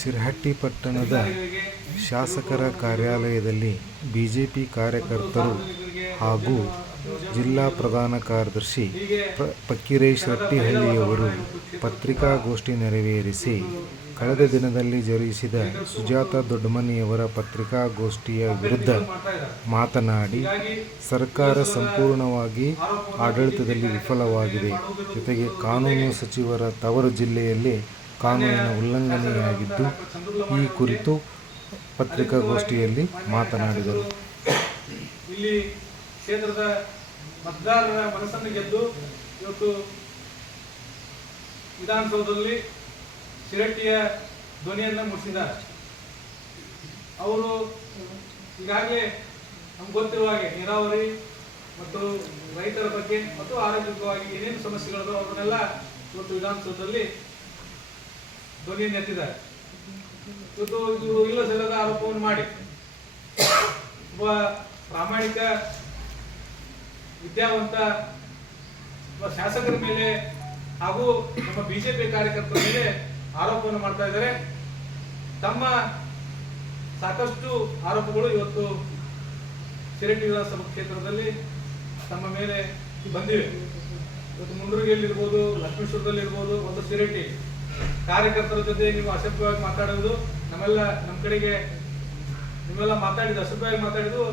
ಶಿರಹಟ್ಟಿ ಪಟ್ಟಣದ ಶಾಸಕರ ಕಾರ್ಯಾಲಯದಲ್ಲಿ ಬಿಜೆಪಿ ಕಾರ್ಯಕರ್ತರು ಹಾಗೂ ಜಿಲ್ಲಾ ಪ್ರಧಾನ ಕಾರ್ಯದರ್ಶಿ ಪ- ಫಕ್ಕೀರೇಶ್ ರಟ್ಟಿಹಳ್ಳಿಯವರು ಪತ್ರಿಕಾಗೋಷ್ಠಿ ನೆರವೇರಿಸಿ ಕಳೆದ ದಿನದಲ್ಲಿ ಜರುಗಿಸಿದ ಸುಜಾತ ದೊಡ್ಡಮನಿಯವರ ಪತ್ರಿಕಾಗೋಷ್ಠಿಯ ವಿರುದ್ಧ ಮಾತನಾಡಿ, ಸರ್ಕಾರ ಸಂಪೂರ್ಣವಾಗಿ ಆಡಳಿತದಲ್ಲಿ ವಿಫಲವಾಗಿದೆ. ಜೊತೆಗೆ ಕಾನೂನು ಸಚಿವರ ತವರು ಜಿಲ್ಲೆಯಲ್ಲಿ ಕಾನೂನಿನ ಉಲ್ಲಂಘನೆಯಾಗಿದ್ದು, ಈ ಕುರಿತು ಪತ್ರಿಕಾಗೋಷ್ಠಿಯಲ್ಲಿ ಮಾತನಾಡಿದರು. ಇಲ್ಲಿ ಕ್ಷೇತ್ರದ ಮತದಾರರ ಮನಸ್ಸನ್ನು ಗೆದ್ದು ಇವತ್ತು ವಿಧಾನಸೌಧದಲ್ಲಿ ಶಿರಟ್ಟಿಯ ಧ್ವನಿಯನ್ನು ಮುಟ್ಟಿದ್ದಾರೆ ಅವರು ಈಗಾಗಲೇ ನಮ್ಗೆ ಗೊತ್ತಿರುವ ಹಾಗೆ ನೀರಾವರಿ ಮತ್ತು ರೈತರ ಬಗ್ಗೆ ಮತ್ತು ಆರೋಗ್ಯಕವಾಗಿ ಏನೇನು ಸಮಸ್ಯೆಗಳಿದಾವೆ ಅವನ್ನೆಲ್ಲ ಇವತ್ತು ವಿಧಾನಸೌಧದಲ್ಲಿ ಧ್ವನಿಯನ್ನು ಎತ್ತಿದ್ದಾರೆ ಇವತ್ತು ಇವರು ಇಲ್ಲ ಸಲ್ಲದ ಆರೋಪವನ್ನು ಮಾಡಿ. ಒಬ್ಬ ಪ್ರಾಮಾಣಿಕ ವಿದ್ಯಾವಂತ ಶಾಸಕರ ಮೇಲೆ ಹಾಗೂ ನಮ್ಮ ಬಿಜೆಪಿ ಕಾರ್ಯಕರ್ತರ ಮೇಲೆ ಆರೋಪವನ್ನು ಮಾಡ್ತಾ ಇದ್ದಾರೆ. ತಮ್ಮ ಸಾಕಷ್ಟು ಆರೋಪಗಳು ಇವತ್ತು ಶಿರಟ್ಟಿ ವಿಧಾನಸಭಾ ಕ್ಷೇತ್ರದಲ್ಲಿ ತಮ್ಮ ಮೇಲೆ ಬಂದಿವೆ. ಇವತ್ತು ಮುಂಡ್ರಿಗೆಯಲ್ಲಿರ್ಬೋದು, ಲಕ್ಷ್ಮೇಶ್ವರದಲ್ಲಿರ್ಬೋದು, ಒಂದು ಶಿರಟ್ಟಿ ಕಾರ್ಯಕರ್ತರ ಜೊತೆ ನೀವು ಅಸಭ್ಯವಾಗಿ ಮಾತಾಡೋದು, ನಮ್ಮೆಲ್ಲ ನಮ್ಮ ಕಡೆಗೆ ನೀವೆಲ್ಲ ಮಾತಾಡಿದ್ದು ಅಸಭ್ಯವಾಗಿ ಮಾತಾಡಿದ್ದು,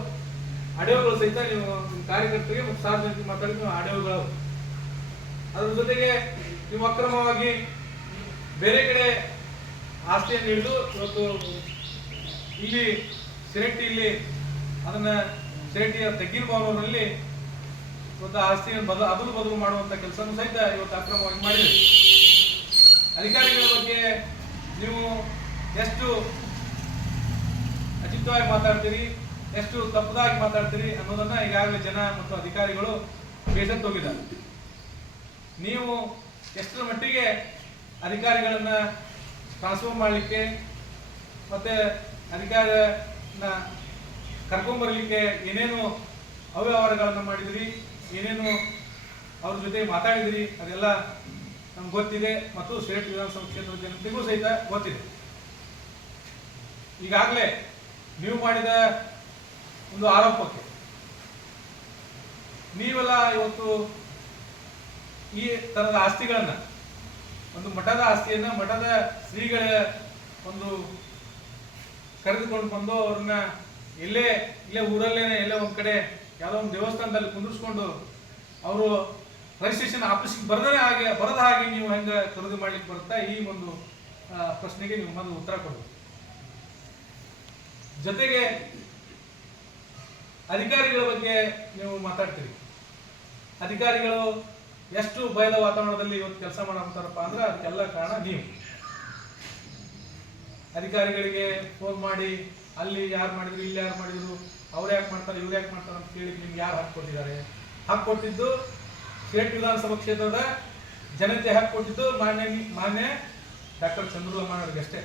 ಆಡಿಯೋಗಳು ಸಹಿತ ನೀವು ಕಾರ್ಯಕರ್ತರಿಗೆ ಮತ್ತು ಸಾರ್ವಜನಿಕರಿಗೆ ಮಾತಾಡಿದ ಆಡಿಯೋಗಳು. ಅದರ ಜೊತೆಗೆ ನೀವು ಅಕ್ರಮವಾಗಿ ಬೇರೆ ಕಡೆ ಆಸ್ತಿಯನ್ನು ಹಿಡಿದು ಇವತ್ತು ಇಲ್ಲಿ ಸಿರಟ್ಟಿಯಲ್ಲಿ ಅದನ್ನು ಸಿರೆಟ್ಟಿಯ ತೆಗ್ಗಿನ ಭವನದಲ್ಲಿ ಇವತ್ತು ಆಸ್ತಿಯನ್ನು ಬದಲು, ಅದಲು ಬದಲು ಮಾಡುವಂಥ ಕೆಲಸನೂ ಸಹಿತ ಇವತ್ತು ಅಕ್ರಮವಾಗಿ ಮಾಡಿದೆ ಅಧಿಕಾರಿಗಳ ಬಗ್ಗೆ ನೀವು ಎಷ್ಟು ಅಚಿತವಾಗಿ ಮಾತಾಡ್ತೀರಿ, ಎಷ್ಟು ತಪ್ಪದಾಗಿ ಮಾತಾಡ್ತೀರಿ ಅನ್ನೋದನ್ನ ಈಗಾಗಲೇ ಜನ ಮತ್ತು ಅಧಿಕಾರಿಗಳು ಹೋಗಿದ್ದಾರೆ. ನೀವು ಎಷ್ಟರ ಮಟ್ಟಿಗೆ ಅಧಿಕಾರಿಗಳನ್ನ ಟ್ರಾನ್ಸ್ಫರ್ ಮಾಡಲಿಕ್ಕೆ ಮತ್ತೆ ಅಧಿಕಾರನ ಕರ್ಕೊಂಬರ್ಲಿಕ್ಕೆ ಏನೇನು ಅವ್ಯವಹಾರಗಳನ್ನು ಮಾಡಿದಿರಿ, ಏನೇನು ಅವ್ರ ಜೊತೆ ಮಾತಾಡಿದಿರಿ, ಅದೆಲ್ಲ ನಮ್ಗೆ ಗೊತ್ತಿದೆ ಮತ್ತು ಸ್ಟೇಟ್ ವಿಧಾನಸಭಾ ಕ್ಷೇತ್ರದ ಜನತೆಗೂ ಸಹಿತ ಗೊತ್ತಿದೆ. ಈಗಾಗಲೇ ನೀವು ಮಾಡಿದ ಒಂದು ಆರೋಪಕ್ಕೆ ನೀವೆಲ್ಲ ಇವತ್ತು ಈ ತರದ ಆಸ್ತಿಗಳನ್ನು, ಒಂದು ಮಠದ ಆಸ್ತಿಯನ್ನ, ಮಠದ ಶ್ರೀಗಳ ಒಂದು ಕರೆದುಕೊಂಡು ಬಂದು ಅವ್ರನ್ನ ಇಲ್ಲೇ ಇಲ್ಲೇ ಊರಲ್ಲೇನೆ, ಎಲ್ಲೇ ಒಂದು ಕಡೆ, ಯಾವುದೋ ಒಂದು ದೇವಸ್ಥಾನದಲ್ಲಿ ಕುಂದಿರ್ಸ್ಕೊಂಡು ಅವರು ರಿಜಿಸ್ಟ್ರೇಷನ್ ಆಫೀಸಿಗೆ ಬರದೇ ಹಾಗೆ, ಬರದ ಹಾಗೆ ನೀವು ಹೆಂಗ ಖರೀದಿ ಮಾಡ್ಲಿಕ್ಕೆ ಬರುತ್ತಾ? ಈ ಒಂದು ಪ್ರಶ್ನೆಗೆ ನೀವು ಮೊದಲು ಉತ್ತರ ಕೊಡಬೇಕು ಜೊತೆಗೆ ಅಧಿಕಾರಿಗಳ ಬಗ್ಗೆ ನೀವು ಮಾತಾಡ್ತೀರಿ. ಅಧಿಕಾರಿಗಳು ಎಷ್ಟು ಭಯದ ವಾತಾವರಣದಲ್ಲಿ ಇವತ್ತು ಕೆಲಸ ಮಾಡಂತಾರಪ್ಪ ಅಂದ್ರೆ ಅದಕ್ಕೆಲ್ಲ ಕಾರಣ ನೀವು. ಅಧಿಕಾರಿಗಳಿಗೆ ಫೋನ್ ಮಾಡಿ, ಅಲ್ಲಿ ಯಾರು ಮಾಡಿದ್ರು, ಇಲ್ಲಿ ಯಾರು ಮಾಡಿದ್ರು, ಅವ್ರು ಯಾಕೆ ಮಾಡ್ತಾರೆ, ಇವ್ರು ಯಾಕೆ ಮಾಡ್ತಾರೆ ಅಂತ ಕೇಳಿ ನಿಮ್ಗೆ ಯಾರು ಹಾಕ್ಕೊಟ್ಟಿದ್ದಾರೆ? ಹಾಕೊಟ್ಟಿದ್ದು ಸ್ಟೇಟ್ ವಿಧಾನಸಭಾ ಕ್ಷೇತ್ರದ ಜನತೆ ಹಾಕೊಟ್ಟಿದ್ದು ಮಾನ್ಯ ಮಾನ್ಯ ಡಾಕ್ಟರ್ ಚಂದ್ರಲಮ್ಮನವ್ರಿಗೆ ಅಷ್ಟೇ.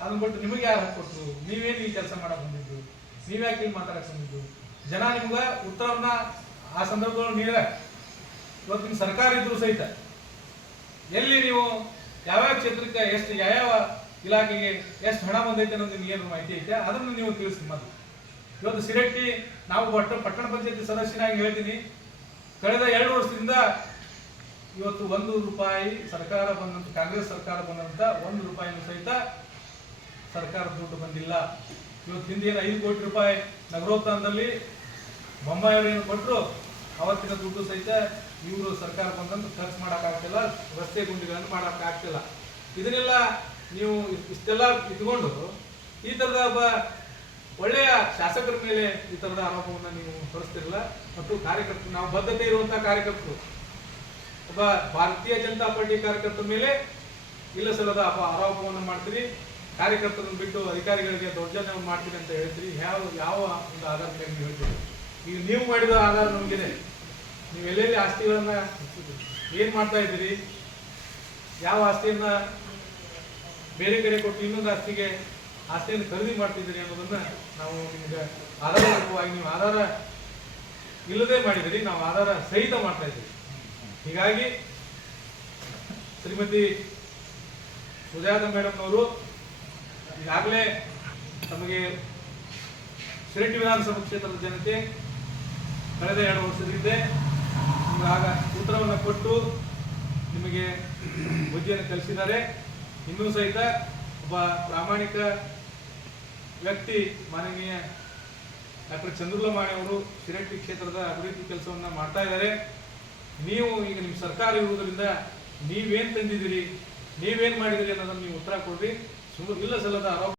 ಅದನ್ನ ಬಿಟ್ಟು ನಿಮಗೆ ಯಾರು ಹಾಕೊಟ್ರು ನೀವೇನು ಈ ಕೆಲಸ ಮಾಡಕ್ ಬಂದಿದ್ದು? ನೀವ್ಯಾಕೆ ಇಲ್ಲಿ ಮಾತಾಡಕ್ ಬಂದಿದ್ದು? ಜನ ನಿಮ್ಗೆ ಉತ್ತರವನ್ನ ಆ ಸಂದರ್ಭದಲ್ಲಿ ನೀವೇ. ಇವತ್ತು ನಿಮ್ಮ ಸರ್ಕಾರ ಇದ್ರು ಸಹಿತ ಎಲ್ಲಿ ನೀವು ಯಾವ್ಯಾವ ಕ್ಷೇತ್ರಕ್ಕೆ ಎಷ್ಟು ಯಾವ್ಯಾವ ಇಲಾಖೆಗೆ ಎಷ್ಟು ಹಣ ಬಂದೈತೆ ಅನ್ನೋದು ನಿಮ್ಗೆ ಏನು ಮಾಹಿತಿ ಐತೆ? ಅದನ್ನು ನೀವು ತಿಳಿಸಿ ಮೊದಲು. ಇವತ್ತು ಸಿರಟ್ಟಿ ನಾವು ಪಟ್ಟ ಪಟ್ಟಣ ಪಂಚಾಯತಿ ಸದಸ್ಯನಾಗಿ ಹೇಳ್ತೀನಿ. ಕಳೆದ ಎರಡು ವರ್ಷದಿಂದ ಇವತ್ತು ಒಂದು ರೂಪಾಯಿ ಸರ್ಕಾರ ಬಂದಂತ, ಕಾಂಗ್ರೆಸ್ ಸರ್ಕಾರ ಬಂದಂತ ಒಂದು ರೂಪಾಯಿನೂ ಸಹಿತ ಸರ್ಕಾರ ದುಡ್ಡು ಬಂದಿಲ್ಲ. ಇವತ್ತು ಹಿಂದಿನ ಐದು ಕೋಟಿ ರೂಪಾಯಿ ನಗರೋತ್ಥಾನದಲ್ಲಿ ಬೊಮ್ಮಾಯಿಯವರು ಏನು ಕೊಟ್ಟರು ಅವತ್ತಿನ ದುಡ್ಡು ಸಹಿತ ಇವರು ಸರ್ಕಾರ ಬಂದಂತ ಖರ್ಚು ಮಾಡೋಕ್ಕಾಗ್ತಿಲ್ಲ, ರಸ್ತೆ ಗುಂಡಿಗಳನ್ನು ಮಾಡೋಕ್ಕಾಗ್ತಿಲ್ಲ. ಇದನ್ನೆಲ್ಲ ನೀವು ಇಷ್ಟೆಲ್ಲ ಇಟ್ಕೊಂಡು ಈ ಥರದ ಒಬ್ಬ ಒಳ್ಳೆಯ ಶಾಸಕರ ಮೇಲೆ ಈ ಥರದ ಆರೋಪವನ್ನು ನೀವು ಹೊರಿಸ್ತಿರಲ್ಲ ಮತ್ತು ಕಾರ್ಯಕರ್ತರು ನಾವು ಬದ್ಧತೆ ಇರುವಂತಹ ಕಾರ್ಯಕರ್ತರು, ಒಬ್ಬ ಭಾರತೀಯ ಜನತಾ ಪಾರ್ಟಿ ಕಾರ್ಯಕರ್ತರ ಮೇಲೆ ಇಲ್ಲ ಸಲ್ಲದ ಆರೋಪವನ್ನು ಮಾಡ್ತೀರಿ. ಕಾರ್ಯಕರ್ತರನ್ನು ಬಿಟ್ಟು ಅಧಿಕಾರಿಗಳಿಗೆ ದೌರ್ಜನ್ಯ ಮಾಡ್ತೀರಿ ಅಂತ ಹೇಳ್ತೀರಿ. ಯಾವ ಯಾವ ಒಂದು ಆಧಾರ ಮೇಲೆ ಹೇಳ್ತೀರಿ? ಈಗ ನೀವು ಮಾಡಿದ ಆಧಾರ ನಮಗಿದೆ. ನೀವು ಎಲ್ಲೆಲ್ಲಿ ಆಸ್ತಿಗಳನ್ನ ಏನ್ ಮಾಡ್ತಾ ಇದ್ದೀರಿ? ಯಾವ ಆಸ್ತಿಯನ್ನ ಬೇರೆ ಕಡೆ ಕೊಟ್ಟು ಇನ್ನೊಂದು ಆಸ್ತಿಗೆ ಆಸ್ತಿಯನ್ನು ಖರೀದಿ ಮಾಡ್ತಿದ್ದೀರಿ ಅನ್ನೋದನ್ನ ನಾವು ನಿಮಗೆ ಆಧಾರವಾಗಿ ನೀವು ಆಧಾರ ಇಲ್ಲದೆ ಮಾಡಿದಿರಿ ನಾವು ಆಧಾರ ಸಹಿತ ಮಾಡ್ತಾ ಇದ್ದೀವಿ. ಹೀಗಾಗಿ ಶ್ರೀಮತಿ ಸುಜಾತ ಮೇಡಮ್ ಅವರು ಈಗಾಗಲೇ ತಮಗೆ ಶಿರಟ್ಟಿ ವಿಧಾನಸಭಾ ಕ್ಷೇತ್ರದ ಜನತೆ ಕಳೆದ ಎರಡು ವರ್ಷದಿಂದ ಆಗ ಉತ್ತರವನ್ನು ಕೊಟ್ಟು ನಿಮಗೆ ಬುದ್ಧಿಯನ್ನು ಕಲಿಸಿದ್ದಾರೆ. ಇನ್ನೂ ಸಹಿತ ಒಬ್ಬ ಪ್ರಾಮಾಣಿಕ ವ್ಯಕ್ತಿ ಮಾನವೀಯ ಡಾಕ್ಟರ್ ಚಂದ್ರಲಮಾಣಿ ಅವರು ಶಿರಟ್ಟಿ ಕ್ಷೇತ್ರದ ಅಭಿವೃದ್ಧಿ ಕೆಲಸವನ್ನ ಮಾಡ್ತಾ ಇದ್ದಾರೆ. ನೀವು ಈಗ ನಿಮ್ಮ ಸರ್ಕಾರ ಇರುವುದರಿಂದ ನೀವೇನ್ ತಂದಿದ್ದೀರಿ, ನೀವೇನ್ ಮಾಡಿದಿರಿ ಅನ್ನೋದನ್ನ ನೀವು ಉತ್ತರ ಕೊಡ್ರಿ. ಸುಮ್ಮನೆ ಇಲ್ಲ ಸಲ್ಲದ ಆರೋಪ